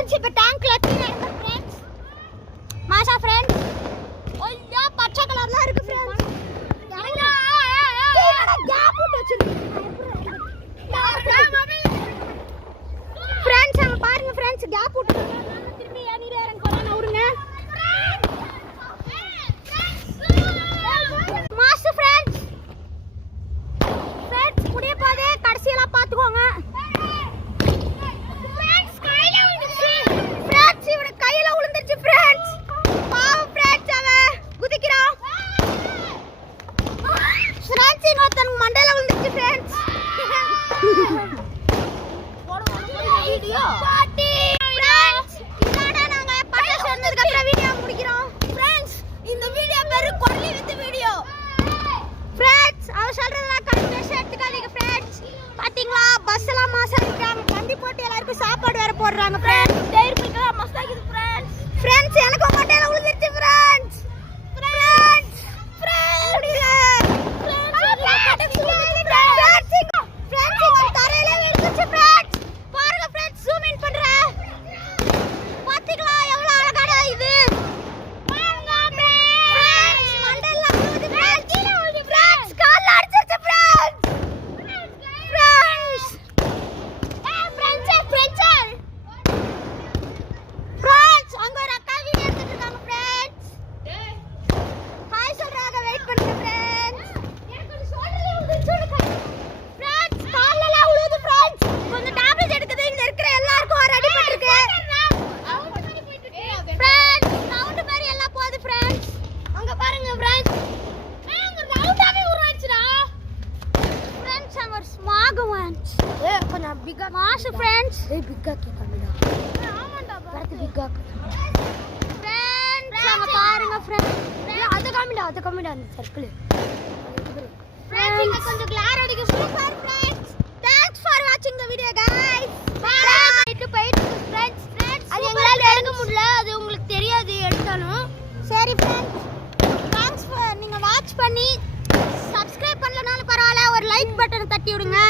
Friends இப்போ டேங்க்ல தண்ணி இருக்கு ஃப்ரெண்ட்ஸ். மாஷா ஃப்ரெண்ட்ஸ். ஓய்யா பச்சை கலர்ல இருக்கு ஃப்ரெண்ட்ஸ். கேப் விட்டு வச்சிருக்கீங்க ஃப்ரெண்ட்ஸ். அங்க பாருங்க ஃப்ரெண்ட்ஸ் கேப் விட்டு திரும்பி ஏனில இறங்க போறாங்க அவருங்க. மாஷா ஃப்ரெண்ட்ஸ். ஃப்ரெண்ட்ஸ் புடிய போதே கடைசில பாத்துக்கோங்க. சாப்பாடு வேற போடுறாங்க ஃப்ரெண்ட்ஸ். டேர் மில்க்லாம் மஸ்தா இருக்குது ஃப்ரெண்ட்ஸ். ஃப்ரெண்ட்ஸ் எனக்கு மண்டையில விழுந்துருச்சு ஃப்ரெண்ட்ஸ். ஃப்ரெண்ட்ஸ் ஃப்ரெண்ட்ஸ் இங்க தரையில விழுந்துச்சு ஃப்ரெண்ட்ஸ். பாருங்க ஃப்ரெண்ட்ஸ் ஜூம் இன் பண்றேன். பாத்தீங்களா எவ்வளவு அழகான இது. பாருங்க ஃப்ரெண்ட்ஸ் மண்டையில விழுந்து ஃப்ரெண்ட்ஸ். ஃப்ரெண்ட்ஸ் கால்ல அடிச்சிருச்சு friends. Bigga Masha friends. Hey bigga ke kamida. Aamanda barth bigga. Friends sama paarenga friends. Hey adha kamida அந்த circle. Friends inga konja glare adikku super friends. Thanks for watching the video guys. Bye. Bye friends. அது எங்களால எடுக்க முடியல. அது உங்களுக்கு தெரியாது எடுத்தாலும். சரி friends. Thanks for நீங்க வாட்ச் பண்ணி subscribe பண்ணலனாலும் பரவாயில்லை ஒரு லைக் பட்டனை தட்டி விடுங்க.